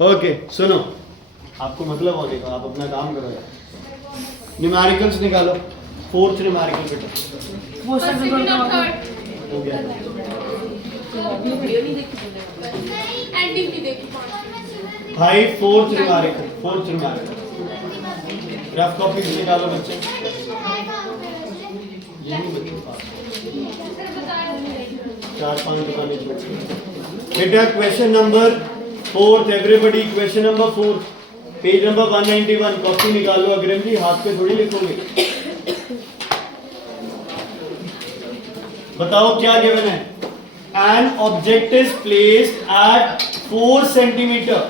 Okay सुनो, आपको मतलब होने का, आप अपना काम करो यार। न्यूमेरिकल्स निकालो, फोर्थ न्यूमेरिकल बेटा हो गया। भाई फोर्थ न्यूमेरिकल रफ कॉपी निकालो बच्चे। यही बच्चों का 4-5 दुकानें बेटा। Question number 4 everybody, question number 4 page number 191। Copy निकालो अग्रिम जी, हाथ पे थोड़ी लिखोगे। बताओ क्या गिवन है। An object is placed at 4 centimetre,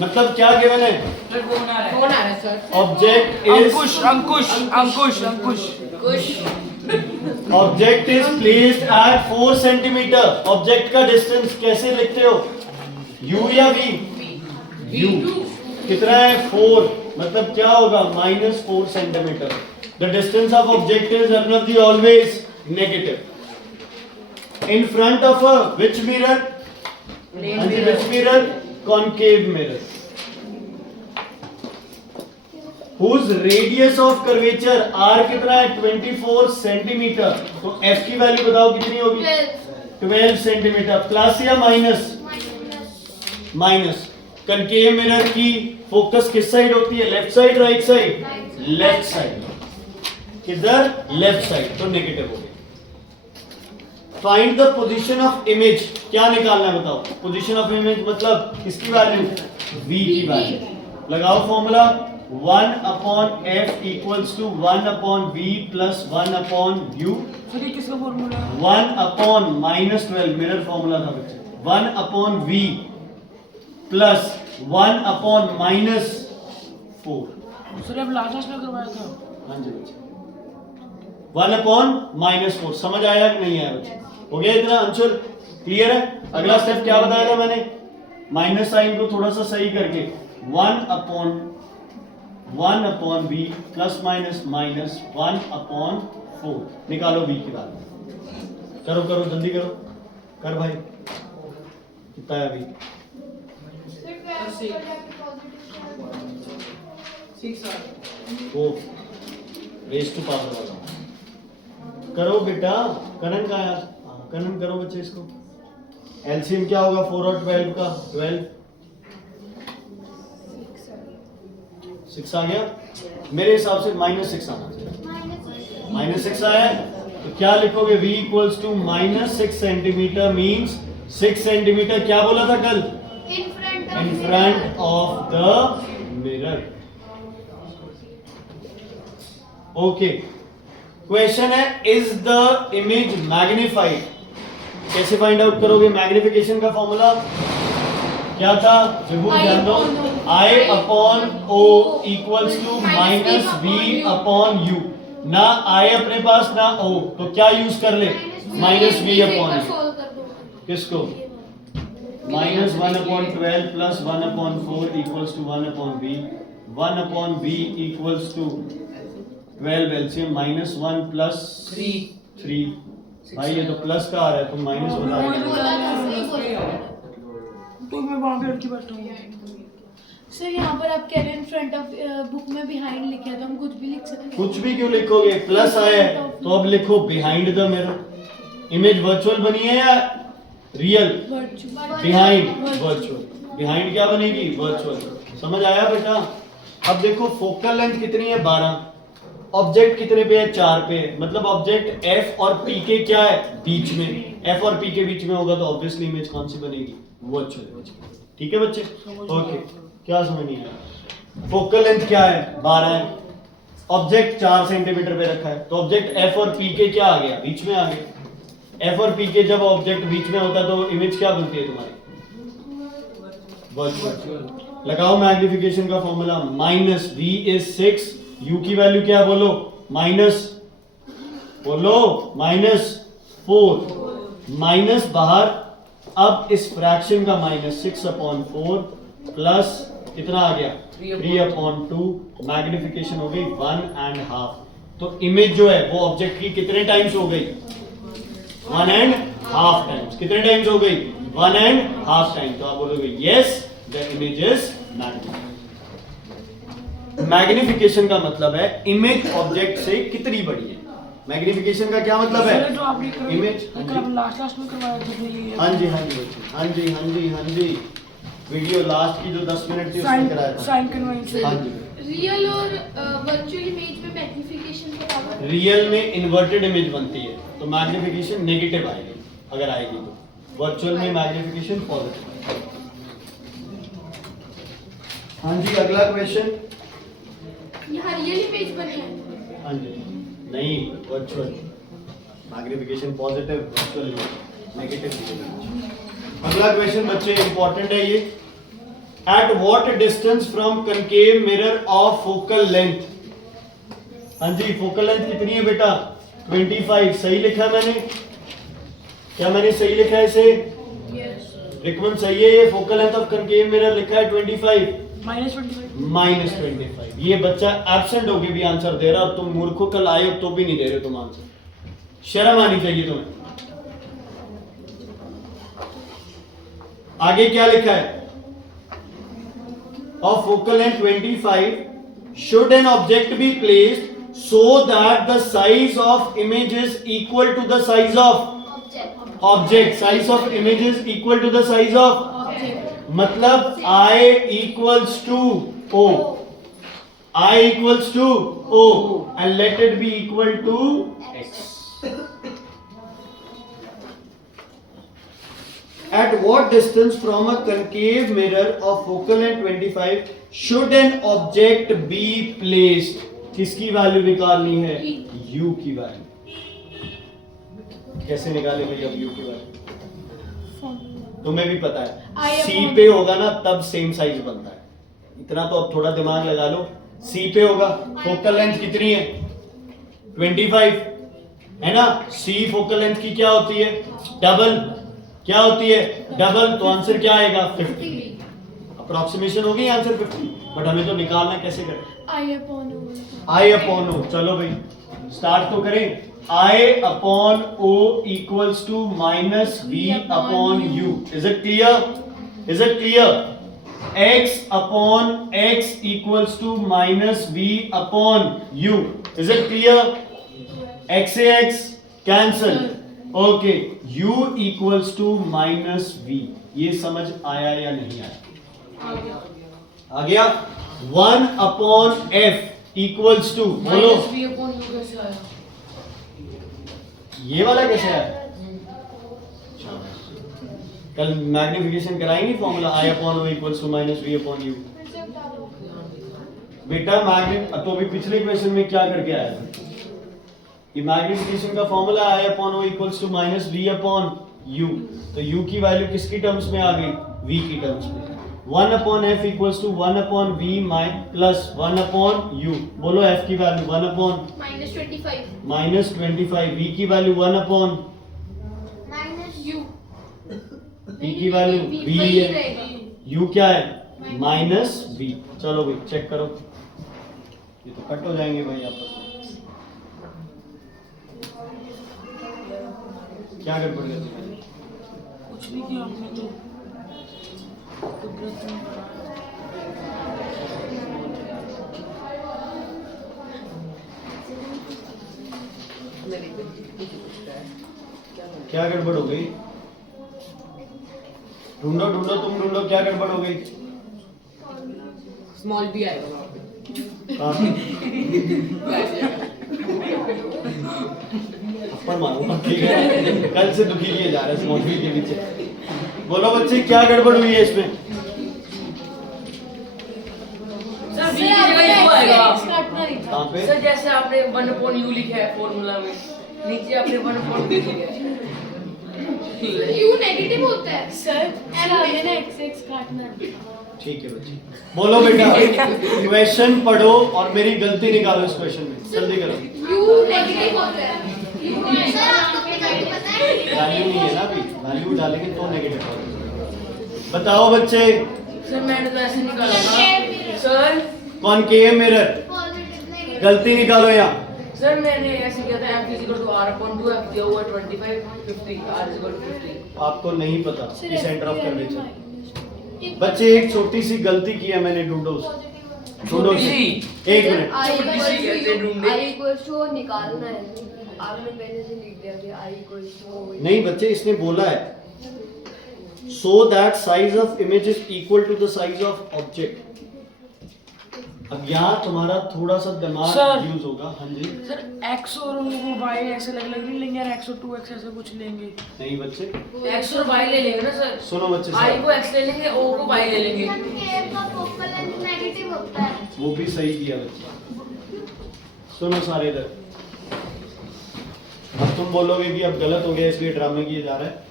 मतलब क्या गिवन है। Object is object is placed at 4 centimetre. Object का डिस्टेंस कैसे लिखते हो, u या v? u कितना है 4, मतलब क्या होगा -4 centimetre. The distance of object is Arnav always negative. In front of a which mirror? Which mirror? Concave mirror. Whose radius of curvature r कितना है 24 सेंटीमीटर। तो f की वैल्यू बताओ कितनी होगी 12 सेंटीमीटर। प्लस या माइनस? माइनस। कनकेव मिरर की focus किस साइड होती है, left side right side? Left side. किधर? लेफ्ट साइड, तो नेगेटिव हो गया। Find the position of image, क्या निकालना है बताओ। पोजीशन ऑफ इमेज मतलब किसकी वैल्यू, v की वैल्यू। लगाओ formula 1/f equals to 1/v plus 1/u। किसका फॉर्मूला? 1/-12 मिरर फॉर्मूला था बच्चे। 1/v plus 1/-4। सर अब लास्ट में करवाया था। हाँ जी बच्चे 1/-4 समझ आया कि नहीं आया बच्चे? हो गया इतना आंसर क्लियर है। अगला स्टेप क्या बताया था मैंने, माइनस साइन को थोड़ा सा सही करके 1/v प्लस माइनस माइनस 1/4 निकालो v की वैल्यू। करो करो जल्दी करो, कर भाई कितना है v? 6 वो रेज टू पावर वाला करो बेटा। कनन का यार, कनन करो बच्चे इसको। एलसीएम क्या होगा 4 और 12 का? 12 6 आ गया मेरे हिसाब से -6 आना चाहिए। -6 आया तो क्या लिखोगे, v equals to -6 centimetre means 6 centimetre क्या बोला था कल, in front of the mirror. Okay question है इज द इमेज मैग्निफाइड। कैसे फाइंड आउट करोगे, मैग्निफिकेशन का फॉर्मूला क्या था, ध्यान दो। I/O equals to -v/u। ना I अपने पास ना O, तो क्या यूज कर ले, -v/u। किसको, -1/12 plus 1/4 equals to 1/v। 1/v equals to 12 LCM -1 plus 3। भाई ये तो प्लस का आ रहा है, तुम माइनस बता रहे हो। तो मैं वहां पे अटकी बैठा हूं सर। यहाँ पर आप कह रहे हैं इन फ्रंट ऑफ बुक में बिहाइंड लिखा है, तो हम कुछ भी लिख सकते हैं। कुछ भी क्यों लिखोगे, प्लस आया है तो अब लिखो behind the mirror. Image virtual बनी है या रियल, बिहाइंड वर्चुअल। बिहाइंड क्या बनेगी, वर्चुअल। समझ आया बेटा। अब देखो फोकल लेंथ कितनी है 12, ऑब्जेक्ट कितने पे है 4 पे, मतलब ऑब्जेक्ट f और p के क्या है बीच में। f और p के बीच में होगा तो ऑब्वियसली इमेज कौन सी बनेगी, वर्चुअल। ठीक है बच्चे, ओके क्या समझ नहीं आया। फोकल लेंथ क्या है 12 है, ऑब्जेक्ट 4 सेंटीमीटर पे रखा है, तो ऑब्जेक्ट f और p के क्या आ गया, बीच में आ गया। f और p के जब ऑब्जेक्ट बीच में होता है तो इमेज क्या बनती है तुम्हारी, वर्चुअल। लगाओ मैग्निफिकेशन का फॉर्मूला, -v इज 6, u की वैल्यू क्या बोलो, -4 माइनस बाहर। अब इस फ्रैक्शन का -6/4 प्लस कितना आ गया 3/2, मैग्निफिकेशन हो गई 1.5। तो इमेज जो है वो ऑब्जेक्ट की कितने टाइम्स हो गई, 1.5 टाइम्स। कितने टाइम्स हो गई, 1.5 टाइम्स। तो आप बोलोगे yes the image is magnified. Magnification का मतलब है इमेज ऑब्जेक्ट से कितनी बड़ी है। मैग्निफिकेशन का क्या मतलब सर है? जो आपने इमेज। लास्ट में करवाया था तो ये हाँ जी हाँ जी वीडियो लास्ट की जो 10 मिनट थी उसमें कराया था। Sign convention. हाँ जी। रियल और वर्चुअल इमेज में मैग्निफिकेशन का पावर। रियल में इन्वर्टेड इमेज बनती है तो मैग्निफिकेशन नेगेटिव आएगी, अगर आएगी तो। वर्चुअल में मैग्निफिकेशन पॉजिटिव आएगी। हाँ जी, अगला क्वेश्चन। यहाँ रियल इमेज बनी है। हाँ जी, नहीं virtual magnification positive, virtual negative. अगला क्वेश्चन बच्चे इंपॉर्टेंट है ये। At what distance from concave mirror of focal length. हाँ जी, फोकल लेंथ कितनी है बेटा? 25। सही लिखा मैंने? क्या मैंने सही लिखा है इसे? रिकमन सही है? ये focal length of concave mirror लिखा है 25 -25। ये बच्चा एब्सेंट होके भी आंसर दे रहा और तुम मूर्खों, कल आए हो तो भी नहीं दे रहे तुम आंसर। शर्म आनी चाहिए तुम्हें। आगे क्या लिखा है? Of focal length 25 should an object be placed so that the size of image is equal to the size of object. Size of image is equal to the size of मतलब I equals to O. I equals to O and let it be equal to X. At what distance from a concave mirror of focal length 25 should an object be placed? किसकी value निकालनी है? U की value. कैसे निकाले भाई अब U की value? तुम्हें भी पता है C पे होगा ना तब सेम साइज बनता है। इतना तो अब थोड़ा दिमाग लगा लो। C पे होगा, फोकल लेंथ कितनी है? 25 है ना? C फोकल लेंथ की क्या होती है? डबल। क्या होती है? डबल। तो आंसर क्या आएगा? 50। अप्रोक्सीमेशन होगी आंसर 50, बट हमें तो निकालना कैसे करें? I upon O। चलो भाई स्टार्ट तो करें। I upon O equals to minus V upon U। Is it clear? Is it clear? X upon X equals to minus V upon U। Is it clear? X से X cancel। Okay, U equals to minus V। ये समझ आया या नहीं आया? आ गया। 1 upon F equals to, बोलो ये वाला कैसे आया? कल मैग्निफिकेशन कराएंगे formula I upon O equals to minus V upon U। बेटा तो अभी पिछले क्वेश्चन में क्या करके आया था? ये मैग्निफिकेशन का formula I upon O equals to minus V upon U। तो U की वैल्यू किसकी टर्म्स में आ गई? V की टर्म्स में। 1 upon F equals to 1 upon V plus 1 upon U। बोलो F की वैल्यू 1 upon -25। V की वैल्यू 1 upon U। V की वैल्यू V है। U क्या है? -V। चलो भाई चेक करो। ये तो कट हो जाएंगे भाई आपस में। क्या गड़बड़ कर दी? कुछ नहीं किया आपने तो कुदरत ने क्या गड़बड़ हो गई? ढूंढो ढूंढो, तुम ढूंढो क्या गड़बड़ हो गई? स्मॉल भी आएगा कहाँ पे? थप्पड़ मारूंगा, ठीक है? कल से दुखी किए जा रहे हैं स्मॉल के पीछे। बोलो बच्चे क्या गड़बड़ हुई है इसमें? सर V की जगह U आएगा। कहाँ पे? सर जैसे आपने 1 upon U लिखा है फॉर्मूला में, नीचे आपने 1 upon V लिखा है। U नेगेटिव होता है सर, आगे ना x काटना। ठीक है बच्चे, बोलो बेटा क्वेश्चन पढ़ो और मेरी गलती निकालो इस क्वेश्चन में, जल्दी करो। U नेगेटिव होता है। वैल्यू नहीं है ना अभी, वैल्यू डालेंगे तो नेगेटिव होगा। बताओ बच्चे। सर मैंने तो ऐसे निकाला था सर। कॉनकेव मिरर, गलती निकालो यहाँ। सर मैंने ऐसे किया था m = r upon 2, f दिया हुआ 25 50, r = 50। आपको नहीं पता कि सेंटर ऑफ कर्वेचर। बच्चे एक छोटी सी गलती की है मैंने डूडोस एक मिनट आई इक्वल्स टू निकालना है, आपने पहले से लिख दिया कि आई इक्वल्स टू। नहीं बच्चे, इसने बोला है so that size of image is equal to the size of object। अब यहाँ तुम्हारा थोड़ा सा दिमाग सर। यूज होगा। हाँ जी। सर x और y ऐसे अलग अलग नहीं लेंगे यार, x और 2x ऐसे कुछ लेंगे। नहीं बच्चे, x और y ले लेंगे ना सर। सुनो बच्चे, i को x ले लेंगे, o को y ले लेंगे। वो भी सही किया बच्चे। सुनो सारे इधर, अब तुम बोलोगे कि अब गलत हो गया इसलिए ड्रामे किए जा रहा है।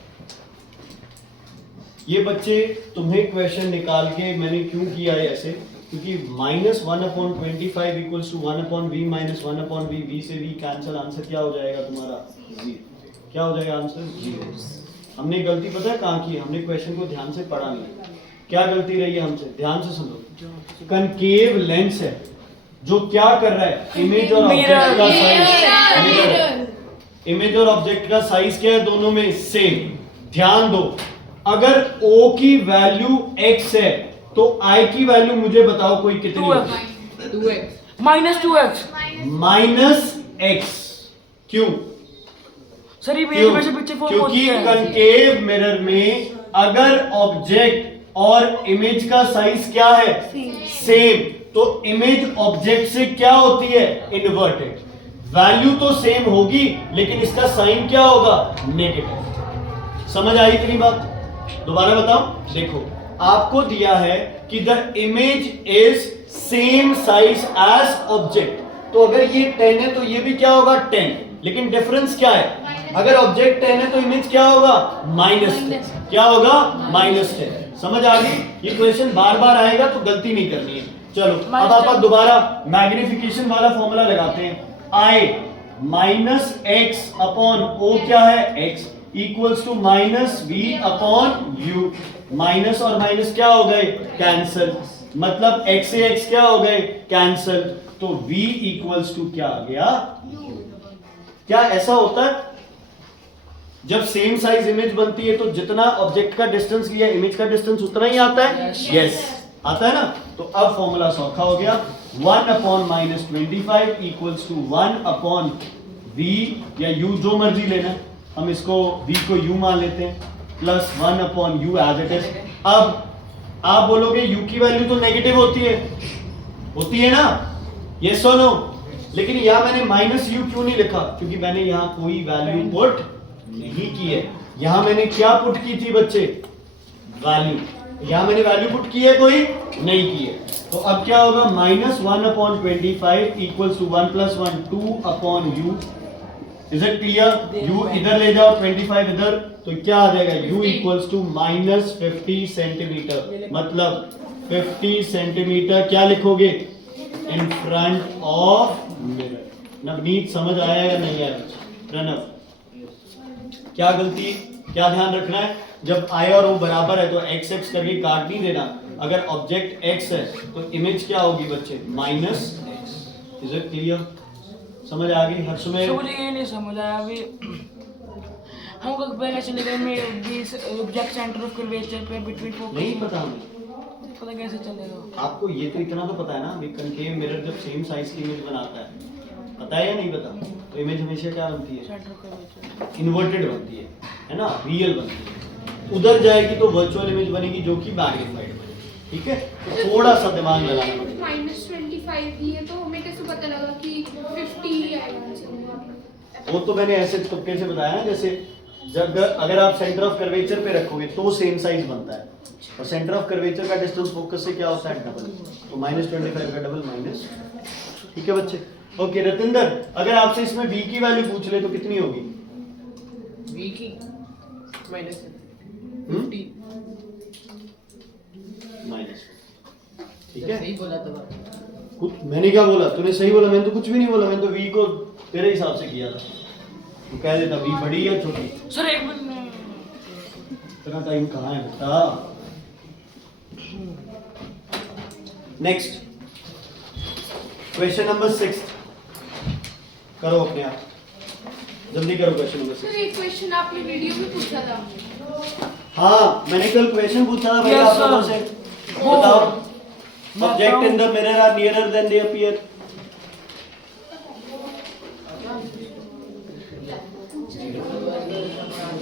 ये बच्चे तुम्हें क्वेश्चन निकाल के मैंने क्यों किया है ऐसे, क्योंकि -1/25 equals to 1/v - 1/v, v से v कैंसिल, आंसर क्या हो जाएगा तुम्हारा 0। क्या हो जाएगा आंसर 0। हमने गलती पता है कहाँ की, हमने क्वेश्चन को ध्यान से पढ़ा नहीं। क्या गलती रही है हमसे, ध्यान से सुनो। कनकेव लेंस है जो क्या कर रहा है, इमेज और ऑब्जेक्ट का साइज, इमेज और ऑब्जेक्ट का साइज क्या है, दोनों में सेम। ध्यान दो, अगर O की वैल्यू x है तो I की वैल्यू मुझे बताओ कोई कितनी होगी? 2x -2x। -x। क्यों? सर ये मेरे क्यों? में से पीछे फॉर्म क्योंकि होती है। कनकेव मिरर में अगर ऑब्जेक्ट और इमेज का साइज क्या है, सेम, तो इमेज ऑब्जेक्ट से क्या होती है, इन्वर्टेड। वैल्यू तो सेम होगी लेकिन इसका साइन क्या होगा, नेगेटिव। समझ आई इतनी बात? दोबारा बताओ। देखो, आपको दिया है कि the image is same size as object, तो अगर ये 10 है तो ये भी क्या होगा 10, लेकिन डिफरेंस क्या है, अगर ऑब्जेक्ट 10 है तो इमेज क्या होगा -10। क्या होगा -10। समझ आ गई? ये क्वेश्चन बार बार आएगा तो गलती नहीं करनी है। चलो अब आप दोबारा मैग्निफिकेशन वाला फॉर्मूला लगाते हैं। I -x/O क्या है, x equals to -v/u। Minus और माइनस क्या हो गए, कैंसल, मतलब x से x क्या हो गए, कैंसल, तो v इक्वल्स टू क्या आ गया, क्या ऐसा होता है जब सेम साइज इमेज बनती है तो जितना ऑब्जेक्ट का डिस्टेंस लिया इमेज का डिस्टेंस उतना ही आता है? यस, आता है ना। तो अब फॉर्मूला सौखा हो गया, 1/-25 इक्वल्स टू 1/v या u, जो मर्जी लेना, हम इसको v को u मान लेते हैं, plus 1/u as it is. अब आप बोलोगे u की वैल्यू तो नेगेटिव होती है ना, यस और नो, लेकिन यहां मैंने -u क्यों नहीं लिखा, क्योंकि मैंने यहां कोई वैल्यू पुट नहीं की है। यहां मैंने क्या पुट की थी बच्चे, वैल्यू। यहां मैंने वैल्यू पुट की है, कोई नहीं की है। तो अब क्या होगा, -1/25 equals to 1 + 1 2/u। Is it clear? u इधर ले जाओ, 25 इधर, तो क्या आ जाएगा, u इक्वल्स टू -50 सेंटीमीटर, मतलब 50 सेंटीमीटर क्या लिखोगे, इन फ्रंट ऑफ मिरर। नवनीत समझ आया या नहीं आया? प्रणव, क्या गलती, क्या ध्यान रखना है, जब I और O बराबर है तो x x करके काट नहीं देना। अगर ऑब्जेक्ट x है तो इमेज क्या होगी बच्चे, -x। Is it clear? समझ आ गई? हर समय मुझे ये नहीं समझ आया अभी, हमको पहले चले गए में this object centre of curvature पे बिटवीन फोकस, नहीं पता हमें, पता कैसे चलेगा? आपको ये तो इतना तो पता है ना, अभी कनकेव मिरर जब सेम साइज की इमेज बनाता है, पता है या नहीं पता, तो इमेज हमेशा क्या बनती है, सेंटर ऑफ कर्वेचर इन्वर्टेड बनती है ना, रियल बनती है। उधर जाएगी तो वर्चुअल इमेज बनेगी जो कि मैग्नीफाइड बनेगी। ठीक है, तो थोड़ा सा दिमाग लगाना पड़ेगा। -25 ही है तो हमें कैसे पता लगा कि 50 आएगा? वो तो मैंने ऐसे तुक्के से बताया ना, जैसे जब अगर आप सेंटर ऑफ कर्वेचर पे रखोगे तो सेम साइज बनता है, और सेंटर ऑफ कर्वेचर का डिस्टेंस फोकस से क्या होता है, डबल, तो -25 का डबल माइनस। ठीक है बच्चे? ओके रतिंदर, अगर आपसे इसमें v की वैल्यू पूछ ले तो कितनी होगी, v की -50 माइनस। ठीक है, सही बोला तो कुछ मैंने क्या बोला, तूने सही बोला, मैंने तो कुछ भी नहीं बोला, मैंने तो v को तेरे हिसाब से किया था। तू कह देता v बड़ी या छोटी। सर एक मिनट, इतना टाइम कहाँ है बेटा। नेक्स्ट क्वेश्चन नंबर 6 करो अपने आप, जल्दी करो क्वेश्चन नंबर 6। सर एक क्वेश्चन आपने वीडियो में पूछा था। हाँ मैंने कल क्वेश्चन पूछा था भाई Yes, आप लोगों sir. से, बताओ object in the mirror are nearer than they appear.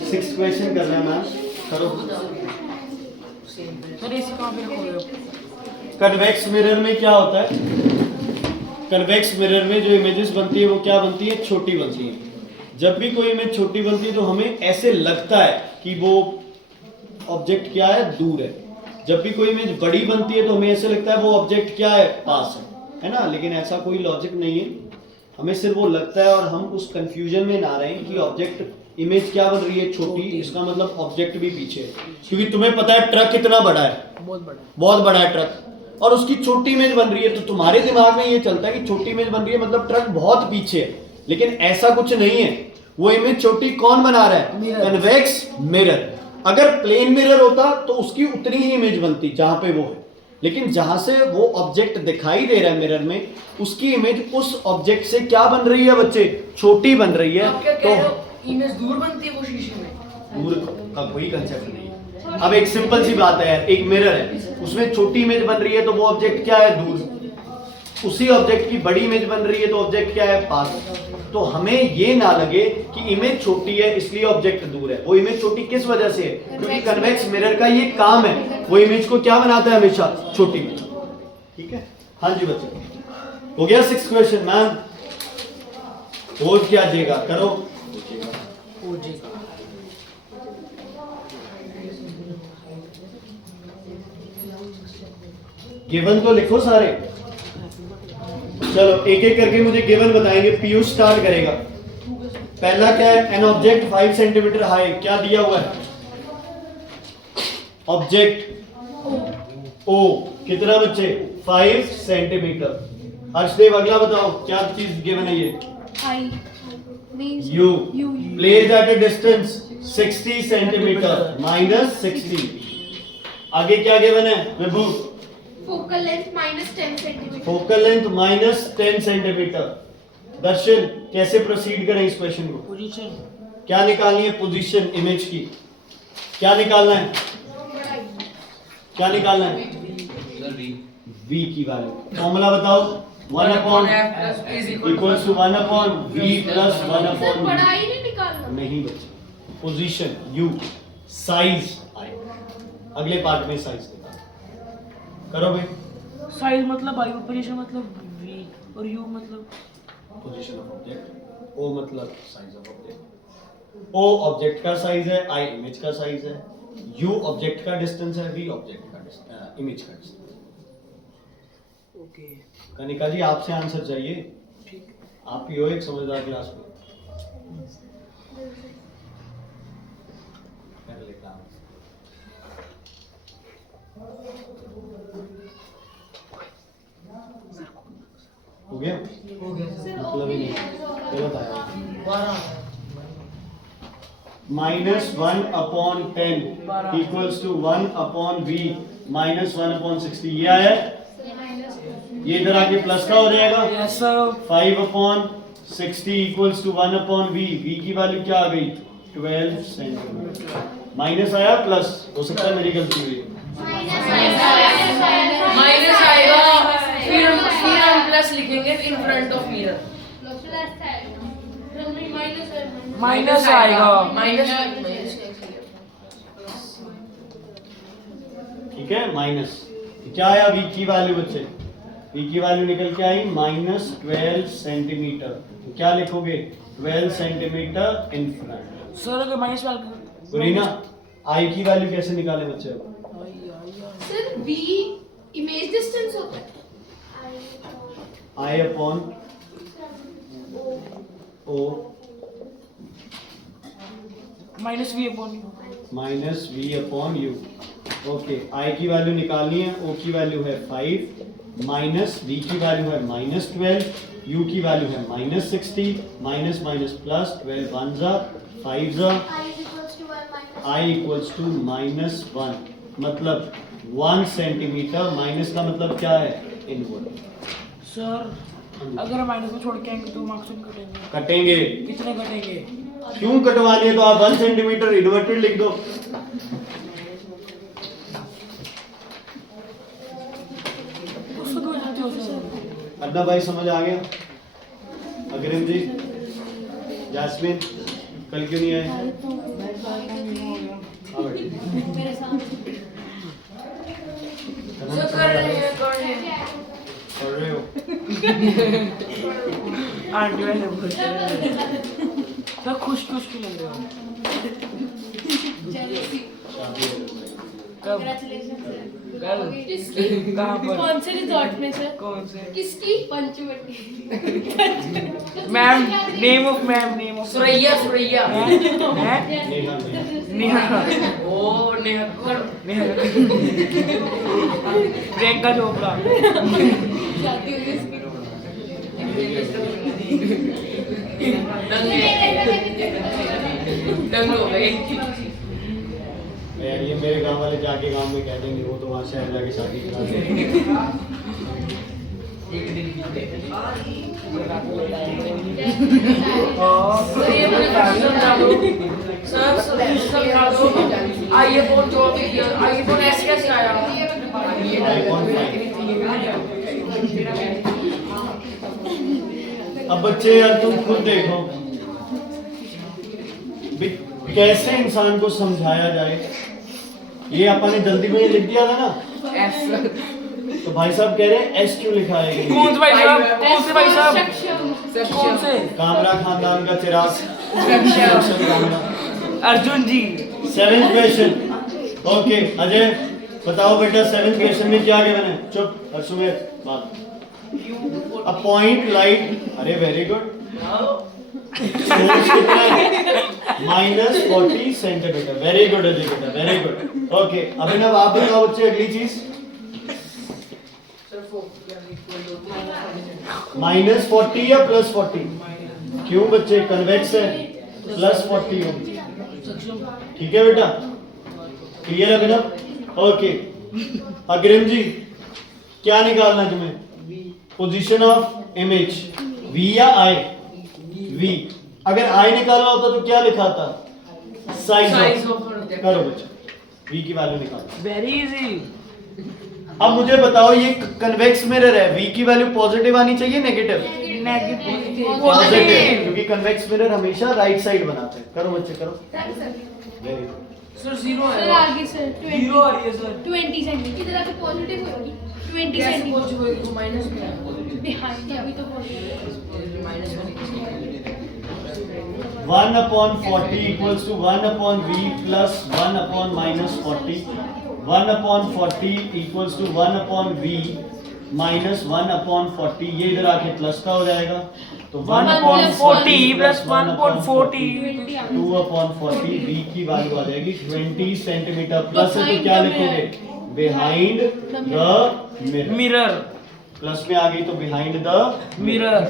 Six question कर रहे हैं मैम, करो। सर इसी कहाँ पे रखोगे आप? कन्वेक्स मिरर में क्या होता है, कन्वेक्स मिरर में जो इमेजेस बनती है वो क्या बनती है, छोटी बनती है। जब भी कोई इमेज छोटी बनती है तो हमें ऐसे लगता है कि वो ऑब्जेक्ट क्या है, दूर है। जब भी कोई इमेज बड़ी बनती है तो हमें ऐसे लगता है वो ऑब्जेक्ट क्या है, पास है ना। लेकिन ऐसा कोई लॉजिक नहीं है, हमें सिर्फ वो लगता है और हम उस कंफ्यूजन में ना रहें कि ऑब्जेक्ट इमेज क्या बन रही है छोटी, इसका मतलब ऑब्जेक्ट भी पीछे है। क्योंकि तुम्हें पता है ट्रक कितना बड़ा है, बहुत बड़ा है ट्रक, और उसकी छोटी इमेज बन रही है, तो तुम्हारे दिमाग में ये चलता है कि छोटी इमेज बन रही है मतलब ट्रक बहुत पीछे है। लेकिन ऐसा कुछ नहीं है, वो इमेज छोटी कौन बना रहा है, कन्वेक्स मिरर। अगर प्लेन मिरर होता तो उसकी उतनी ही इमेज बनती जहां पे वो है, लेकिन जहां से वो ऑब्जेक्ट दिखाई दे रहा है मिरर में, उसकी इमेज उस ऑब्जेक्ट से क्या बन रही है बच्चे, छोटी बन रही है। आप क्या तो कह रहे हो, इमेज दूर बनती है वो शीशे में? दूर का कोई कंसेप्ट नहीं है। अब एक सिंपल सी बात है यार, एक मिरर है उसमें छोटी इमेज बन रही है तो वो ऑब्जेक्ट क्या है, दूर। उसी ऑब्जेक्ट की बड़ी इमेज बन रही है तो ऑब्जेक्ट क्या है, पास। तो हमें ये ना लगे कि इमेज छोटी है इसलिए ऑब्जेक्ट दूर है। वो इमेज छोटी किस वजह से है, क्योंकि कन्वेक्स मिरर का ये काम है, वो इमेज को क्या बनाता है, हमेशा छोटी। ठीक है, हाँ जी बच्चे, हो गया 6 क्वेश्चन। मैम हो क्या देगा, करो। गिवन तो लिखो सारे, चलो एक एक करके मुझे गिवन बताएंगे। पीयूष स्टार्ट करेगा। पहला क्या है, एन ऑब्जेक्ट 5 सेंटीमीटर हाई, क्या दिया हुआ है, ऑब्जेक्ट ओ कितना बच्चे, 5 सेंटीमीटर। हर्षदेव अगला बताओ क्या चीज गिवन है, ये I means u you. Place at a distance 60 centimetre minus 60। आगे क्या गिवन है Vibhu, focal length -10 centimetre. Focal length -10 centimetre. Darshan कैसे प्रोसीड करें इस क्वेश्चन को, पोजीशन क्या निकालनी है, पोजीशन इमेज की क्या निकालना है, क्या निकालना है, v की वैल्यू। फॉर्मूला बताओ, 1 upon equals to 1 upon v plus 1 sir upon बड़ा ही नहीं निकालना। नहीं बच्चे, पोजीशन u, साइज आएगा अगले पार्ट में, साइज निकाल करो भाई। साइज मतलब आई, पोजीशन मतलब वी, और यू मतलब पोजीशन ऑफ ऑब्जेक्ट, ओ मतलब size of object. O object का साइज है, आई इमेज का साइज है, यू ऑब्जेक्ट का डिस्टेंस है, वी ऑब्जेक्ट का डिस्टेंस, इमेज का डिस्टेंस। ओके कनिका जी आपसे आंसर चाहिए, ठीक। आप ही हो एक समझदार क्लास में। कर लेता हूं। हो गया, मतलब ही नहीं, गलत आया। -1 upon 10 equals to 1 upon v -1 upon 60, ये आया है? ये इधर आके प्लस का हो जाएगा, yes sir. 5 upon 60 equals to 1 upon v, v की वैल्यू क्या आ गई, 12 सेंटीमीटर। माइनस आया प्लस, हो सकता है मेरी गलती हुई। माइनस आएगा, फिर हम प्लस लिखेंगे इन फ्रंट ऑफ मिरर। माइनस आएगा, माइनस ठीक है, माइनस क्या आया, v की वैल्यू बच्चे, v की वैल्यू निकल के आई -12 सेंटीमीटर। तो क्या लिखोगे, 12 सेंटीमीटर इन फ्रंट। सर अगर माइनस रीना i की वैल्यू कैसे निकाले बच्चे, अब सर v इमेज डिस्टेंस होता है, i upon o minus v upon u, minus v upon u। Okay, i की वैल्यू निकालनी है, o की वैल्यू है 5, माइनस v की वैल्यू है -12, u की वैल्यू है -60, माइनस माइनस प्लस, 12 1 जा 5 जा, i इक्वल्स टू -1, मतलब 1 सेंटीमीटर। माइनस का मतलब क्या है, इनवर्ड। सर अगर माइनस में छोड़ के आएंगे तो मार्क्स कटेंगे, कटेंगे, कितने कटेंगे? क्यों कटवानी है, तो आप 1 सेंटीमीटर इन्वर्टेड लिख दो। हो सर? अदना भाई समझ आ गया? अग्रिम जी, जैस्मिन कल क्यों नहीं आए? हाँ बेटी। मेरे सामने सर कर रहे हैं पढ़ रहे हो? आंटी वैसे बोलते हैं तो खुश खुश क्यों लग रहे हो? शादी हो गई। कब? Congratulations, कल? किसकी? कहाँ पर? कौन से रिजॉर्ट में सर? कौन से? किसकी? Panchavati. Ma'am, name of ma'am, name of Suraiya Suraiya हैं? नेहा नहीं। नेहा, ओ नेहा नेहा, प्रियंका चोपड़ा। शादी हो गई इसकी। दंग हो गए यार ये मेरे गांव वाले जाके गांव में कह देंगे, वो तो वहाँ शहर जाके शादी करा देंगे। सर ये मुझे समझा दो सर समझा दो आईफोन जो अभी आईफोन ऐसे कैसे आया आईफोन 5। अब बच्चे यार तुम खुद देखो भी कैसे इंसान को समझाया जाए। ये अपन ने जल्दी में ही लिख दिया था ना, तो भाई साहब कह रहे हैं एस क्यों लिखा है? कौन से भाई साहब? कौन से भाई साहब? कौन से? कामरा खानदान का चिराग कामरा। अर्जुन जी। 7th question. ओके अजय बताओ बेटा 7th क्वेश्चन में क्या क्या मैंने? चुप हर्षुमेर बात। अ पॉइंट लाइट, अरे वेरी गुड। सोर्स कितना है? -40 सेंटीमीटर। वेरी गुड अजय बेटा, वेरी गुड। ओके अभिनव आप बताओ बच्चे अगली चीज। -40 या +40? क्यों बच्चे? कन्वेक्स है, +40 होगी। ठीक है बेटा, क्लियर है अभिनव? ओके अग्रिम जी क्या निकालना तुम्हें? पोजीशन ऑफ इमेज, वी या आई? वी। अगर आई निकालना होता तो क्या लिखा था? Size of. करो बच्चे, वी की वैल्यू निकालो। Very easy. अब मुझे बताओ ये कन्वेक्स मिरर है, वी की वैल्यू पॉजिटिव आनी चाहिए नेगेटिव? नेगेटिव। पॉजिटिव, क्योंकि कन्वेक्स मिरर हमेशा राइट साइड बनाते हैं। करो बच्चे करो। Very good. Sir zero sir है आगे सर 20 आ रही है सर। 20 सेंटीमीटर इधर आके पॉजिटिव होगी 20 कैसे सेंटीमीटर पहुंच गई तो माइनस में बिहाइंड अभी तो positive. Minus 1/40 equals to 1/v plus 1/-40. 1/40 equals to 1/v minus 1/40. ये इधर आके प्लस का हो जाएगा, तो 1/40 plus 1/40 2/40 v की वैल्यू आ जाएगी 20 सेंटीमीटर। प्लस है तो क्या लिखोगे? Behind the mirror. Mirror. Plus में आ गई तो बिहाइंड द मिरर।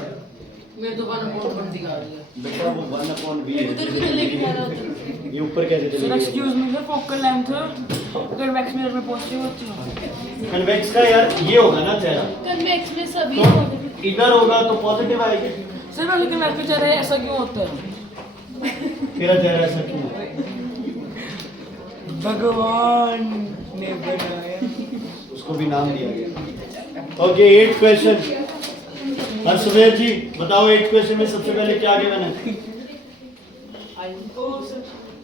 मेरे तो 1/1 दिखा रही है बेटा वो 1/v है। उधर भी तो लेके जा रहा था। ये ऊपर कैसे सर चलेगी? Excuse me sir, focal length convex mirror में पॉजिटिव होती है। कन्वेक्स का यार ये होगा ना चेहरा, कन्वेक्स में सभी तो इधर होगा तो पॉजिटिव आएगी। सर लेकिन आपके चेहरे ऐसा क्यों होता है? तेरा चेहरा ऐसा क्यों है? भगवान ने बनाया। उसको भी नाम दिया गया। Okay 8th question. हर्षवेद जी बताओ 8th क्वेश्चन में सबसे पहले क्या आगे मैंने?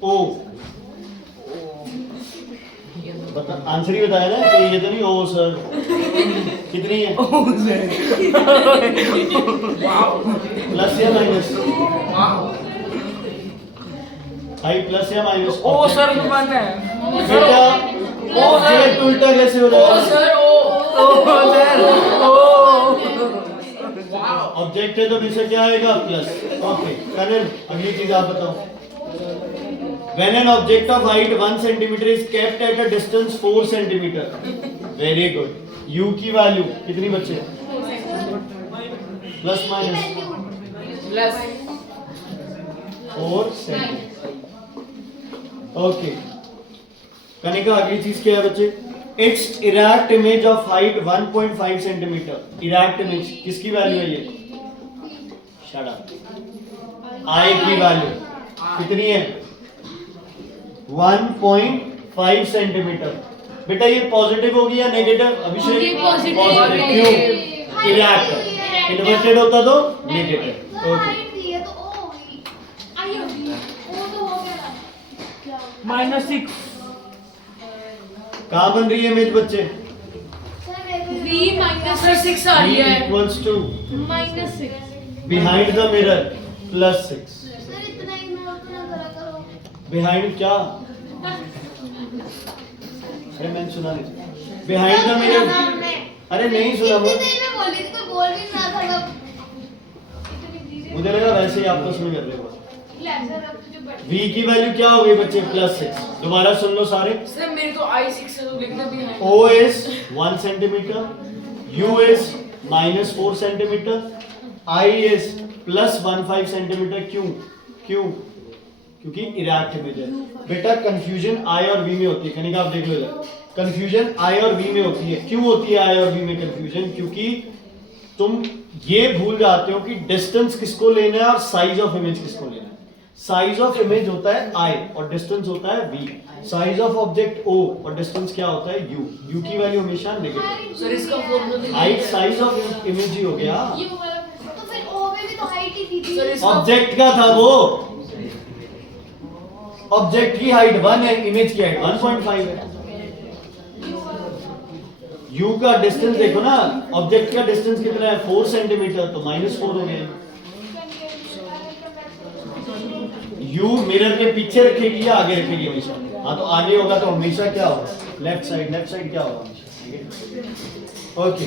ओ। बता आंसर ही बताया ना कि ये तो नहीं ओ सर। कितनी है? प्लस या माइनस? आई प्लस या माइनस? ओ सर वन है। बेटा ओ सर उल्टा कैसे हो ओ जाएगा? सर ओ सर ओ। ऑब्जेक्ट है तो पीछे क्या आएगा? प्लस। ओके करण अगली चीज आप बताओ। When an object of height 1 centimeter is kept at a distance 4 centimeter. Very good. U की वैल्यू कितनी बच्चे? Plus minus plus 4 centimetre. Okay Kanika अगली चीज क्या है बच्चे? Its erect image of height 1.5 centimeter. Erect image किसकी वैल्यू है ये? Shut up. I की वैल्यू कितनी है? 1.5 सेंटीमीटर। बेटा ये पॉजिटिव होगी या नेगेटिव? अभिषेक ये positive Positive। है। क्यों? इरेक्ट, इन्वर्टेड होता तो नेगेटिव। ओके हाइट दी है तो ओ होगी, आई होगी, ओ तो हो गया ना। क्या -6 कहाँ बन रही है इमेज बच्चे? V minus सर 6 आ रही V है। equals to -6 behind the mirror +6। Sir इतना इग्नोर तो ना करा करो। बिहाइंड क्या? अरे मैंने सुना नहीं। बिहाइंड द मिरर, अरे नहीं सुना इतनी मैं, देर में बोली थी, कोई बोल भी ना था तब। इतनी देर मुझे लगा वैसे ही आपस में कर रहे हो। लेजर अब तुझे बढ़ V की वैल्यू क्या हो गई बच्चे? +6। दोबारा सुन लो सारे। सर मेरे तो I6 है तो लिखना भी है। O is 1 centimeter, U is -4 centimeter, I is +15 centimeter। क्यों? क्योंकि इरेक्ट इमेज है। बेटा कंफ्यूजन I और V में होती है, कनिका आप देख लो इधर। कंफ्यूजन I और V में होती है। क्यों होती है I और V में कंफ्यूजन? क्योंकि तुम ये भूल जाते हो कि डिस्टेंस किसको लेना है और साइज ऑफ इमेज किसको लेना है। साइज ऑफ इमेज होता है I और डिस्टेंस होता है V। Size of object O और डिस्टेंस क्या होता है U। U की वैल्यू हमेशा नेगेटिव। सर इसका फॉर्मूला देखिए। हाइट साइज ऑफ इमेज ही हो गया। ये वाला तो फिर ओ में भी तो हाइट ही थी सर इसका ऑब्जेक्ट का था वो, ऑब्जेक्ट की हाइट 1 है, इमेज की हाइट 1.5 है। U का डिस्टेंस देखो ना, ऑब्जेक्ट का डिस्टेंस कितना है? 4 सेंटीमीटर, तो -4 हो गया। U मिरर के पीछे रखेगी या आगे रखेगी हमेशा? हाँ तो आगे होगा तो हमेशा क्या होगा? लेफ्ट साइड क्या होगा हमेशा? ओके,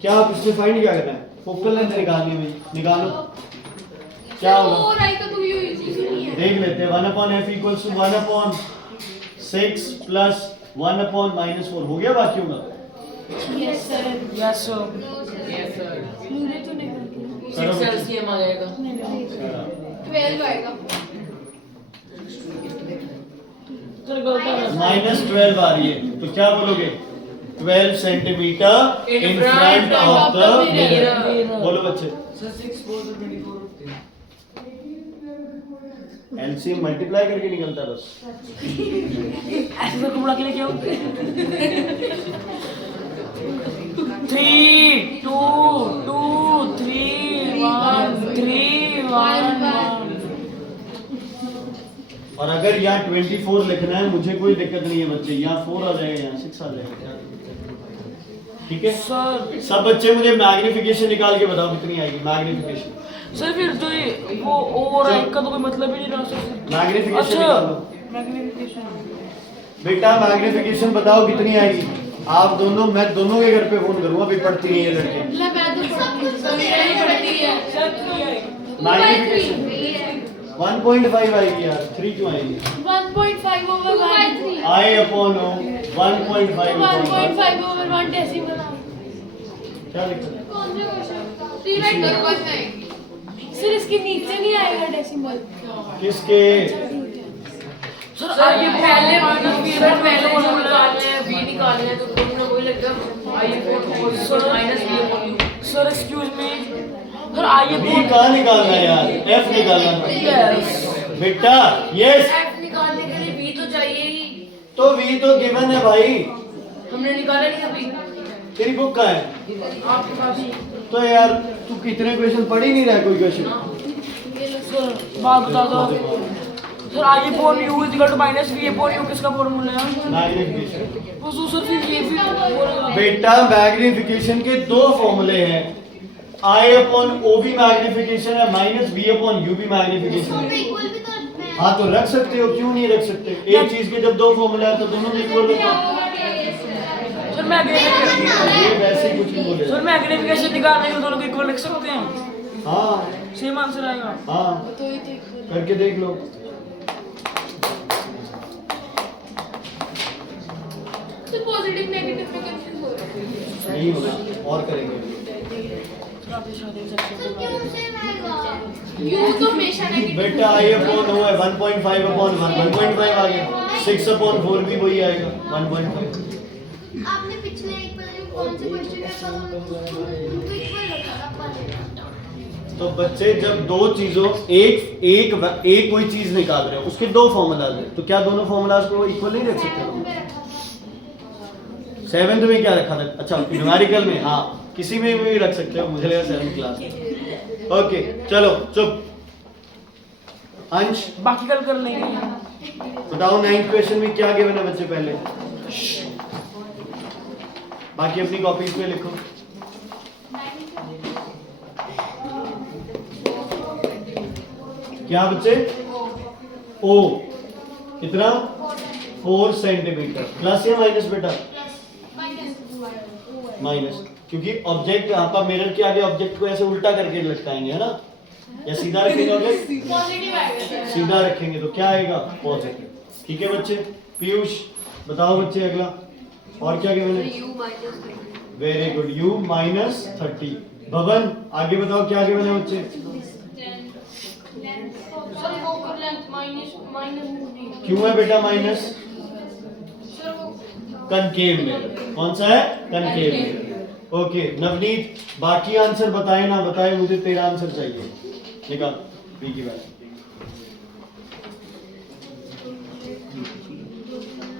क्या आप इससे फाइंड क्या करना है? फोकल लेंथ निकालनी है, निकालो क्या ओ होगा? राइट तो तू यू इजी नहीं है। देख लेते हैं। 1/f = 1/6 + 1/-4 हो गया बाकी होगा। Yes sir, yes sir yes sir मुझे तो नहीं करती। 6 LCM आ जाएगा। 12 आएगा। सर गलत है। -12 आ रही है तो क्या बोलोगे? 12 centimetre in front of the mirror. बोलो बच्चे। सर 6 4 तो 24 होते हैं। एलसीएम मल्टीप्लाई करके निकलता है बस। ऐसे तो कुबड़ा के लिए क्या 3 2 2 3 1 3 1 1। और अगर यहाँ 24 लिखना है मुझे कोई दिक्कत नहीं है बच्चे, यहाँ 4 आ जाएगा, यहाँ 6 आ जाएगा। ठीक है सर सब बच्चे मुझे मैग्निफिकेशन निकाल के बताओ कितनी आएगी मैग्निफिकेशन। सर फिर जो ये वो और एक का तो कोई मतलब ही नहीं रहा सर। मैग्निफिकेशन अच्छा निकालो मैग्निफिकेशन। बेटा, मैग्निफिकेशन बताओ कितनी आएगी। आप दोनों, मैं दोनों के घर पे फोन करूंगा, अभी पढ़ती नहीं है लड़के। मैं तो पढ़ती है। सर 3 आएगी। मैग्निफिकेशन 1.5 आएगी यार, 3 क्यों आएगी? 1.5 over 1 I/O 1.5 over 1 डेसिमल। क्या लिखा है? कौन से क्वेश्चन रीराइट करो बस नहीं। सर इसके नीचे नहीं आएगा डेसिमल। किसके? सर सर आइए ये पहले पहले जो निकालने हैं V निकालने हैं तो कोई ना कोई लगेगा I/V/U। Sir excuse me sir आइए V कहाँ निकालना है यार? F निकालना है यस बेटा। यस F निकालने के लिए V तो चाहिए ही। तो V तो गिवन है भाई, हमने निकाला नहीं कभी। तेरी बुक कहाँ है? आपके पास ही। तो यार तू कितने क्वेश्चन पढ़ ही नहीं रहा है कोई क्वेश्चन। सर बात बता दो सर आइए फोन U -V/U किसका फॉर्मूला है? मैग्निफिकेशन तो सर फिर ये भी बेटा, मैग्निफिकेशन के दो फॉर्मूले हैं। I/O भी मैग्निफिकेशन है, -V/U भी मैग्निफिकेशन तो है। इक्वल भी तो रखना है। हाँ तो रख सकते हो, क्यों नहीं रख सकते? एक चीज के जब दो फॉर्मूला है तो दोनों में इक्वल रखो। सर मैग्निफिकेशन ये वैसे ही कुछ नहीं बोले। सर मैग्निफिकेशन निकालने के दोनों को इक्वल लिख सकते हैं। हाँ सेम आंसर आएगा। हाँ तो ये तो equal। करके देख लो। तो पॉजिटिव नेगेटिव में कंफ्यूज हो रहा है। नहीं होगा और करेंगे। सर क्यों सेम आएगा? यू तो हमेशा नेगेटिव। बेटा I/O है 1.5/1 1.5 आ गया। 6/4 भी वही आएगा 1.5। आपने पिछले एक पर कौन से क्वेश्चन में तो इक्वल रखा था पर। तो बच्चे जब दो चीजों एक कोई चीज निकाल रहे हो उसके दो फॉर्मूलाज हैं, तो क्या दोनों फॉर्मूलाज को इक्वल नहीं रख सकते? 7th में क्या रखा था? अच्छा न्यूमेरिकल में, हाँ किसी में भी रख सकते हो, मुझे लगा 7th क्लास। ओके चलो चुप। अंश बाकी कल कर लेंगे। बताओ 9th क्वेश्चन में क्या गिवन है बच्चे पहले? बाकी अपनी कॉपीज पे लिखो। क्या बच्चे? ओ कितना? 4 सेंटीमीटर। प्लस या माइनस बेटा? माइनस, क्योंकि ऑब्जेक्ट आपका मिरर के आगे ऑब्जेक्ट को ऐसे उल्टा करके लटकाएंगे, है ना? या सीधा रखेंगे ऑब्जेक्ट? सीधा रखेंगे तो क्या आएगा? पॉजिटिव। ठीक है बच्चे। पीयूष बताओ बच्चे अगला और क्या गिवन है? U minus 30। Very good, u minus 30। भवन आगे बताओ क्या गिवन है बच्चे? क्यों है बेटा माइनस? Concave mirror. कौन सा है? Concave mirror. ओके नवनीत, बाकी आंसर बताए ना बताए, मुझे तेरा आंसर चाहिए। निकाल बी की बात।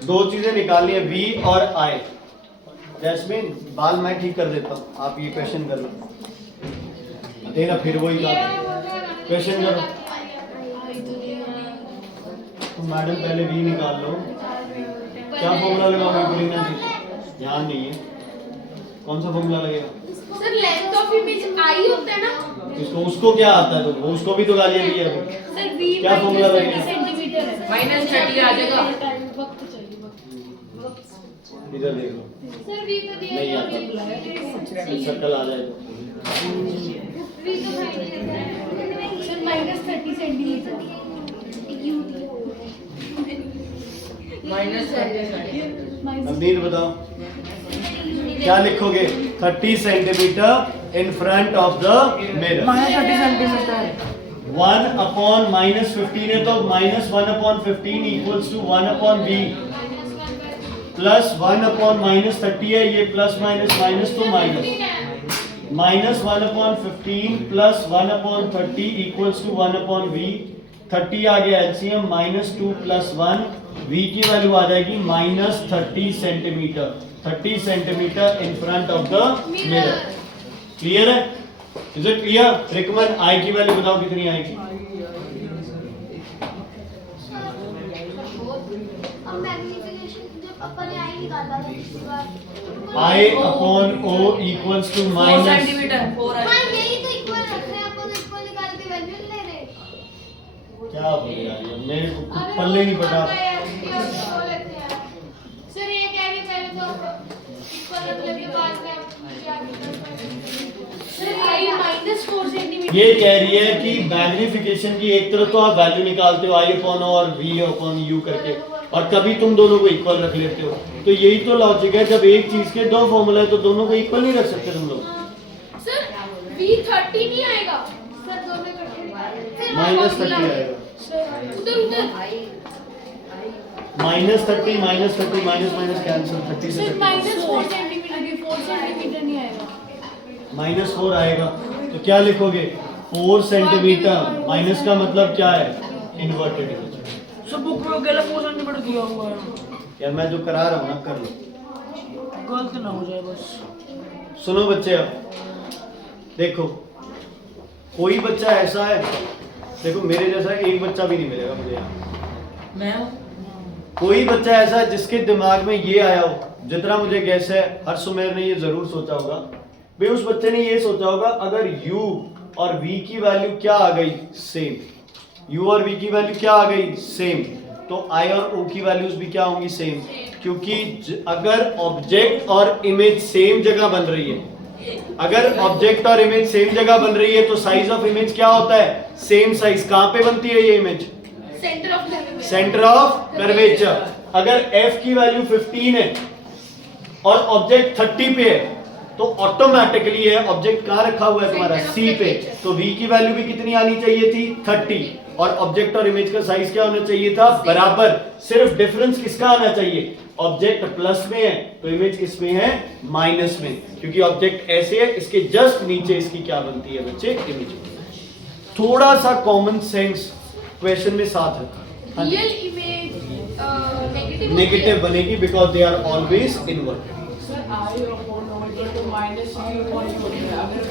दो चीजें निकालनी है, वी और आई। जैस्मिन बाल मैं ठीक कर देता हूँ, आप ये क्वेश्चन कर लो। तेरा फिर वही क्वेश्चन करो। तो मैडम पहले वी निकाल लो। क्या फॉर्मूला लगाओगे पुलिंगा जी? ध्यान नहीं है, कौन सा फॉर्मूला लगेगा? Sir length of image I होता है ना? उसको क्या आता है? तो वो उसको भी तो गालियां दी है अभी। सर v क्या फॉर्मूला -30 लगेगा? सेंटीमीटर है। -30 आ जाएगा। वक्त चाहिए वक्त। इधर देख लो, सर वी तो दिया नहीं आता, सर्कल आ जाए तो। वी तो है सर -30 सेंटीमीटर। नवनीत बताओ क्या लिखोगे? 30 centimetre in front of the mirror. -30 centimetre. 1 upon -15 है तो -1 upon 15 equals to 1 upon v plus 1 upon -30 है, ये प्लस माइनस माइनस तो minus -1 upon 15 plus 1 upon 30 equals to 1 upon v। 30 आ गया एलसीएम, -2 प्लस 1, v की वैल्यू आ जाएगी -30 centimetre. 30 centimetre in front of the mirror. Clear है? Is it clear? रिकमन आई की वैल्यू बताओ कितनी आएगी? अब मैग्नीफिकेशन जब अपन ने आई निकाला था पिछली बार, I upon O equals to 4 minus. Centimetre 4 हाँ यही तो इक्वल रख रहे हैं अपन, इक्वल निकाल के वैल्यू ले रहे हैं। क्या बोल रहा है मेरे को कुछ पल्ले नहीं पड़ा। सर ये कह रही पहले तो इक्वल मतलब के बाद में सर आई -4 सेंटीमीटर। ये कह रही है कि मैग्निफिकेशन की एक तरफ तो आप वैल्यू निकालते हो आई अपॉन ओ और वी अपॉन यू करके, और कभी तुम दोनों को इक्वल रख लेते हो। तो यही तो लॉजिक है, जब एक चीज के दो फॉर्मूला है तो दोनों को इक्वल नहीं रख सकते तुम लोग। सर V30 नहीं आएगा सर, दोनों इकट्ठे -30 आएगा। उधर उधर -30 -30 माइनस कैंसिल, 30 से सर 30 -4 सेंटीमीटर की 4 सेंटीमीटर नहीं आएगा। -4 आएगा तो क्या लिखोगे? 4 सेंटीमीटर। माइनस का मतलब क्या है? Inverted image. सब बुक में गलत 4 सेंटीमीटर दिया हुआ है। यार मैं जो करा रहा हूँ ना कर लो, गलत ना हो जाए बस। सुनो बच्चे, अब देखो कोई बच्चा ऐसा है, देखो मेरे जैसा एक बच्चा भी नहीं मिलेगा मुझे यहाँ। मैं कोई बच्चा ऐसा है जिसके दिमाग में ये आया हो, जितना मुझे गैस है हर सुमेर ने ये जरूर सोचा होगा भाई, उस बच्चे ने ये सोचा होगा अगर u और v की वैल्यू क्या आ गई सेम, u और v की वैल्यू क्या आ गई सेम, तो i और o की वैल्यूज भी क्या होंगी सेम। क्योंकि अगर ऑब्जेक्ट और इमेज सेम जगह बन रही है, अगर ऑब्जेक्ट और इमेज सेम जगह बन रही है तो साइज ऑफ इमेज क्या होता है? Same size. कहां पे बनती है ये इमेज? Centre of curvature. अगर f की वैल्यू 15 है और ऑब्जेक्ट 30 पे है तो ऑटोमेटिकली है ऑब्जेक्ट कहां रखा हुआ है तुम्हारा? C पे। तो v की वैल्यू भी कितनी आनी चाहिए थी? 30। और ऑब्जेक्ट और इमेज का साइज क्या होना चाहिए था? बराबर। सिर्फ डिफरेंस किसका आना चाहिए? ऑब्जेक्ट प्लस में है तो इमेज किस में है? माइनस में। क्योंकि ऑब्जेक्ट ऐसे है, इसके जस्ट नीचे इसकी क्या बनती है बच्चे? इमेज। थोड़ा सा कॉमन सेंस क्वेश्चन में साथ रखा। रियल इमेज नेगेटिव नेगेटिव बनेगी because they are always inverted. Sir I और 4 माइनस क्यू अपॉन क्यू होता है। अगर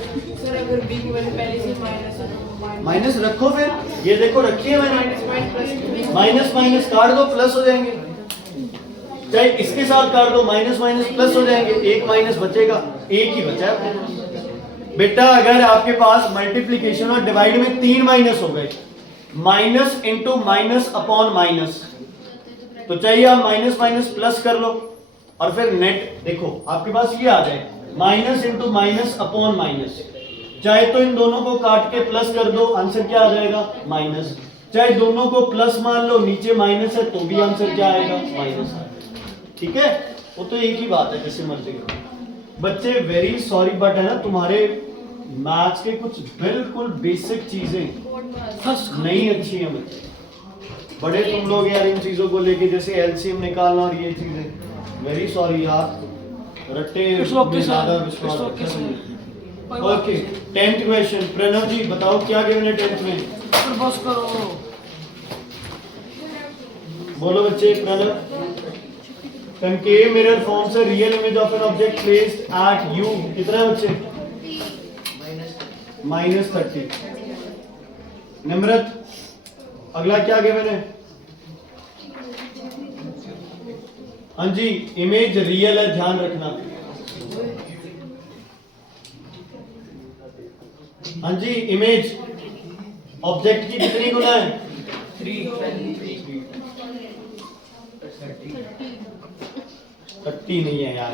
सर अगर b की वैल्यू पहले से माइनस है तो माइनस रखो फिर, ये देखो रखी है मैंने, माइनस प्लस माइनस माइनस काट दो प्लस हो जाएंगे, चाहे इसके साथ काट दो माइनस माइनस प्लस हो जाएंगे, एक माइनस बचेगा, एक ही बचा है बेटा। अगर आपके पास मल्टीप्लिकेशन और डिवाइड में 3 माइनस हो गए, minus into minus upon minus, तो चाहिए आप माइनस माइनस प्लस कर लो और फिर नेट देखो आपके पास ये आ जाए minus into minus upon minus, चाहे तो इन दोनों को काट के प्लस कर दो, आंसर क्या आ जाएगा माइनस, चाहे दोनों को प्लस मान लो नीचे माइनस है तो भी आंसर क्या आएगा माइनस आएगा। ठीक है, वो तो एक ही बात है, जैसे मर्जी करो। बच्चे वेरी सॉरी बट है ना, तुम्हारे मैथ्स के कुछ बिल्कुल बेसिक चीजें नहीं अच्छी हैं बच्चे, बड़े तुम लोग यार इन चीजों को लेके, जैसे एलसीएम निकालना और ये चीजें, वेरी सॉरी यार, रट्टे में ज्यादा विश्वास रखते हैं। ओके, 10th क्वेश्चन, प्रणव जी बताओ क्या गिवन है 10th में? फिर बस करो। बोलो बच्चे, Pranav. concave mirror forms a real image of an object placed at u, कितना है बच्चे? -30। निम्रत, अगला क्या गिवन है? हाँ जी, इमेज रियल है, ध्यान रखना। हाँ जी, इमेज ऑब्जेक्ट की कितनी गुना है? 30 नहीं है यार,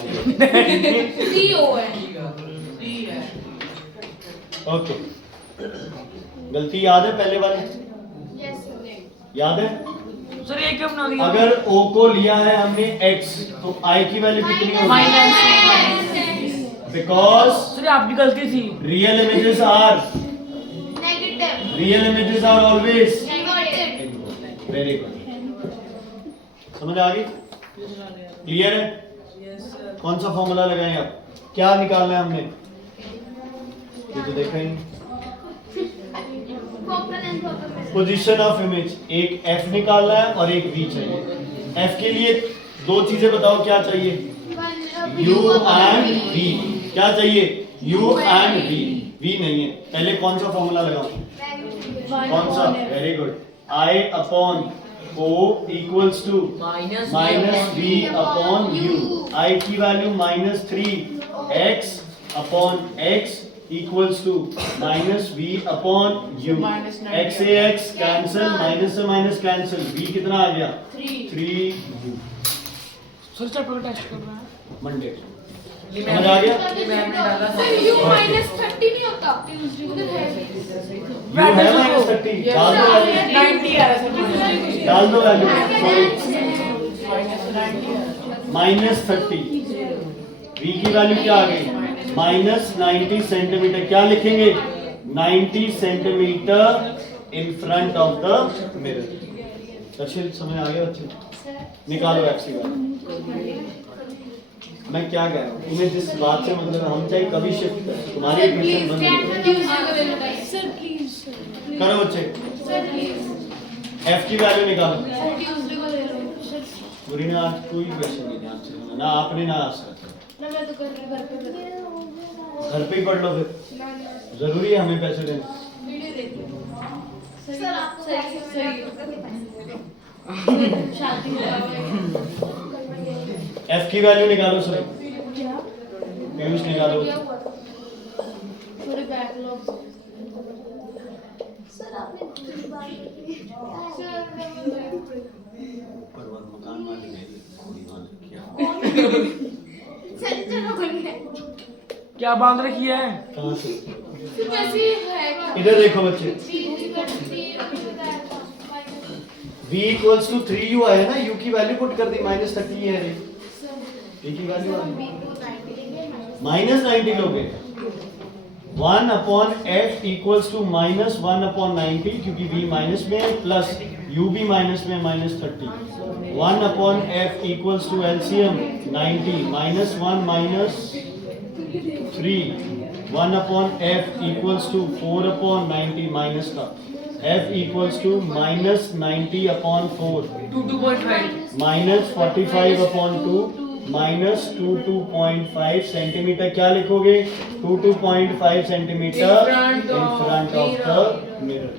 3 है। ओके, गलती याद है पहले वाली? याद है? सर ये क्यों बना दिया? अगर o को लिया है हमने x, तो i की वैल्यू कितनी होगी? बिकॉज सर आपकी गलती थी। Real images are always very good. समझ आ गई? क्लियर है? कौन सा फॉर्मूला लगाएं आप? क्या निकालना है हमने? ये तो देखा ही नहीं। पोजीशन ऑफ इमेज, एक f निकालना है और एक v चाहिए। f के लिए दो चीजें बताओ, क्या चाहिए? u and v। क्या चाहिए? u and v। v नहीं है, पहले कौन सा फॉर्मूला लगाऊं? कौन सा? Very good, i upon o equals to minus v upon u। i की value -3 x upon x equals to -v upon u। x से x कैंसिल, माइनस से माइनस कैंसिल, v कितना आ गया? 3u। सर चैप्टर का test कर रहा है Monday समझ आ गया? सर u -30 नहीं होता, उधर है u है -30, डाल दो वैल्यू, 90 आ रहा है सर। डाल दो वैल्यू, -30। v की वैल्यू क्या आ गई? -90 सेंटीमीटर। क्या लिखेंगे? 90 centimetre in front of the mirror. दर्शित समझ आ गया बच्चे? निकालो x की वैल्यू। मैं क्या कह रहा हूँ, तुम्हें जिस बात से मतलब हम चाहे कभी शिफ्ट करें, तुम्हारी एडमिशन बंद नहीं होगी। सर प्लीज करो बच्चे, सर प्लीज f की वैल्यू निकालो। ट्यूसडे को ले लो सर। पूरी ने आज कोई क्वेश्चन नहीं ध्यान से सुना, ना आपने ना आज ना मैं तो कर घर पे घर पे ही पढ़ लो फिर, जरूरी है हमें पैसे देना। वीडियो देखो सर आपको सही शादी f की वैल्यू निकालो सर, क्या पीयूष निकालो। थोड़े बैकलॉग सर आपने दूसरी बार परवर मकान मालिक है, थोड़ी बात किया। सर चलो कोई नहीं क्या बांध रखी है? कहाँ से? सिर्फ ऐसे है क्या? इधर देखो बच्चे, v इक्वल्स टू 3u आया ना, u की वैल्यू पुट कर दी, -30 है रे, v की वैल्यू आ गई -90 लोगे। 1 upon f equals to -1 upon 90, क्योंकि v माइनस में है, प्लस u भी माइनस में -30। 1 upon f equals to LCM 90, -1 -3। 1 upon f equals to 4 upon 90 minus का, f equals to -90 upon 4 2.5 -45 upon 2 minus 2.5 centimetre क्या लिखोगे? 2.5 centimetre in front of the mirror.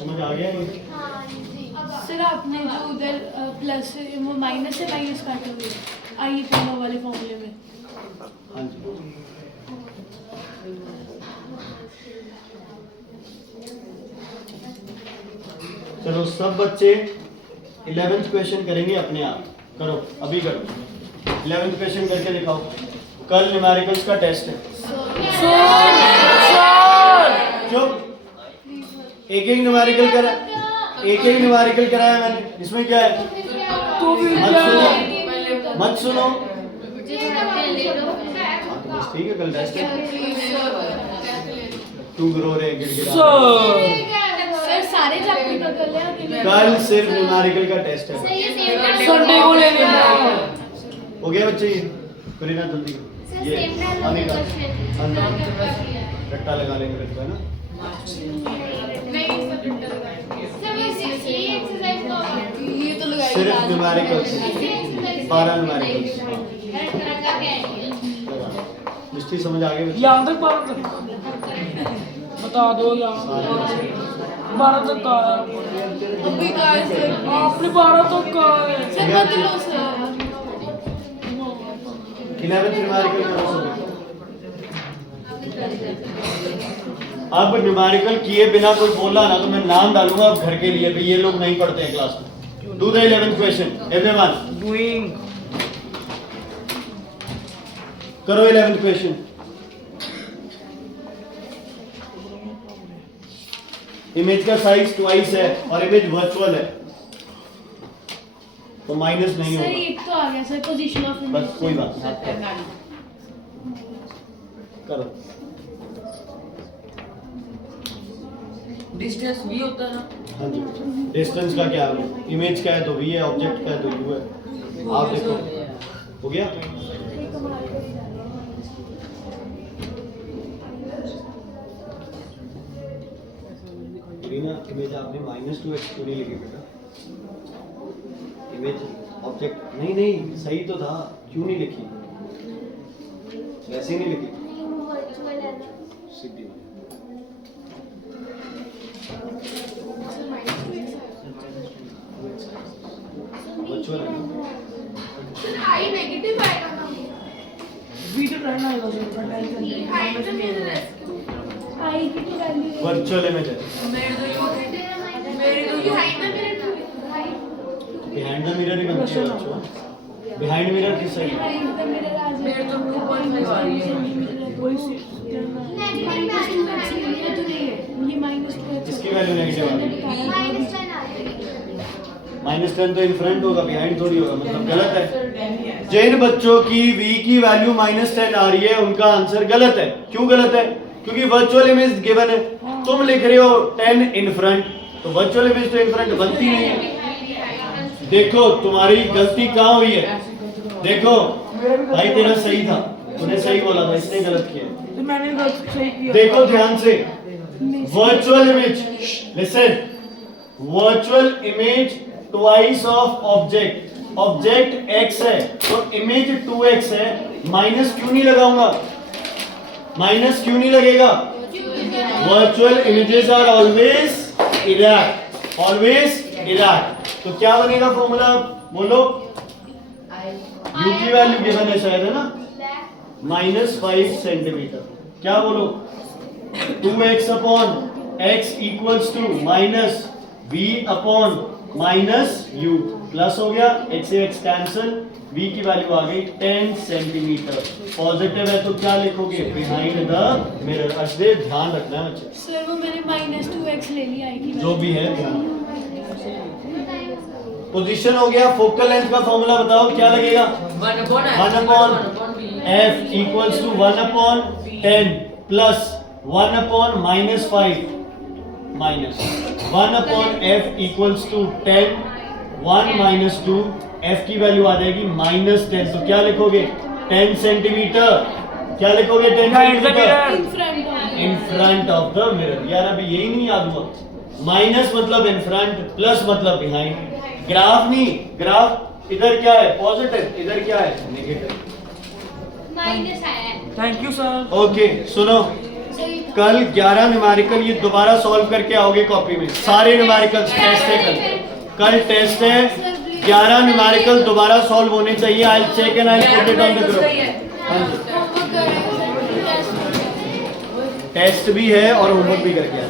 समझ आ गया? हाँ जी। सर आपने जो उधर प्लस वो माइनस से माइनस काटे हुए आई दोनों वाले फॉर्मूले में। हाँ जी। चलो सब बच्चे 11th क्वेश्चन करेंगे अपने आप। करो, अभी करो। 11th क्वेश्चन करके दिखाओ। कल न्यूमेरिकल्स का टेस्ट है। चुप। एक एक न्यूमेरिकल करा, एक एक न्यूमेरिकल कराया मैंने। इसमें क्या है? मत सुनो। बस ठीक है, कल टेस्ट है। तू रो रहे गिड़गिड़ा। सर सारे चैप्टर का कर लिया कि कल सिर्फ न्यूमेरिकल का टेस्ट है। संडे को ले लेना। हो गया बच्चे? करीना जल्दी। ये आने का रट्टा लगा लेंगे रट्टा ना। ये तो लगाई सिर्फ न्यूमेरिकल्स, 12 न्यूमेरिकल्स। मिस्टी समझ आ गई? यहाँ तक 12 तक बता दो। यहाँ 12 तक का है। अभी का है सर। आपने 12 तक का है। सर मत लो सर। 11th न्यूमेरिकल करो सब। अब न्यूमेरिकल किए बिना कोई बोला ना तो मैं नाम डालूंगा अब घर के लिए भी, ये लोग नहीं पढ़ते हैं क्लास में। Do the 11th question everyone. Doing. करो 11th क्वेश्चन। इमेज का साइज ट्वाइस है और इमेज वर्चुअल है तो माइनस नहीं सर होगा। एक तो आ गया सर पोजीशन ऑफ इमेज। बस कोई बात नहीं। करो। डिस्टेंस भी होता है ना। हाँ जी। डिस्टेंस का क्या है? इमेज का है तो v है, ऑब्जेक्ट का है तो u है। आप देखो हो गया? रीना इमेज आपने -2x क्यों नहीं लिखी बेटा? इमेज ऑब्जेक्ट नहीं नहीं सही तो था, क्यों नहीं लिखी? वैसे ही नहीं लिखी सीधी बात। वर्चुअल है ना? आई नेगेटिव आएगा ना। वीडियो रहना है बस। आई तो मेरे आई की तो वैल्यू वर्चुअल इमेज है। बिहाइंड द मिरर ही बनती है वर्चुअल। बिहाइंड मिरर किस साइड? मेरे तो 2.5 आ रही है। इसकी वैल्यू नेगेटिव आ रही है। -10 तो इन फ्रंट होगा, बिहाइंड थोड़ी होगा, मतलब गलत है। जिन बच्चों की v की वैल्यू -10 आ रही है उनका आंसर गलत है। क्यों गलत है? क्योंकि वर्चुअल इमेज गिवन है, तुम लिख रहे हो 10 इन फ्रंट, तो वर्चुअल इमेज तो इन फ्रंट बनती नहीं है। देखो तुम्हारी गलती कहाँ हुई है। देखो भाई तेरा सही था, तूने सही बोला था, इसने गलत किया। तो मैंने गलत सही किया। देखो ध्यान से, virtual image, listen, virtual image twice of object. Object x है तो इमेज 2x है, माइनस क्यों नहीं लगाऊंगा? माइनस क्यों नहीं लगेगा? Virtual images are always erect, always erect. तो क्या बनेगा फॉर्मूला? बोलो। u की वैल्यू गिवन है शायद, है ना? -5 सेंटीमीटर। क्या बोलो? 2x upon x equals to minus v upon minus u plus हो गया, x से x कैंसिल, v की वैल्यू आ गई 10 सेंटीमीटर। पॉजिटिव है तो क्या लिखोगे? Behind the mirror. अर्शदेव ध्यान रखना है बच्चे। सर वो मैंने -2x ले लिया आई की जो भी है ध्यान। पोजीशन हो गया। फोकल लेंथ का फॉर्मूला बताओ क्या लगेगा? 1 upon f equals to 1 upon 10 plus 1 upon -5 minus 1 upon f equals to 10, 1 minus 2, f की वैल्यू आ जाएगी -10। तो क्या लिखोगे? 10 सेंटीमीटर। क्या लिखोगे? 10 centimetre in front of the mirror. यार अभी यही नहीं याद हुआ? माइनस मतलब इन फ्रंट, प्लस मतलब बिहाइंड। ग्राफ नहीं, ग्राफ इधर क्या है पॉजिटिव, इधर क्या है नेगेटिव। माइनस आया है। Thank you sir. ओके सुनो, कल 11 न्यूमेरिकल ये दोबारा सॉल्व करके आओगे कॉपी में, सारे न्यूमेरिकल टेस्ट है कल टेस्ट है 11 न्यूमेरिकल दोबारा सॉल्व होने चाहिए। I check and I put it on the group. हाँ जी टेस्ट भी है और होमवर्क भी करके आना।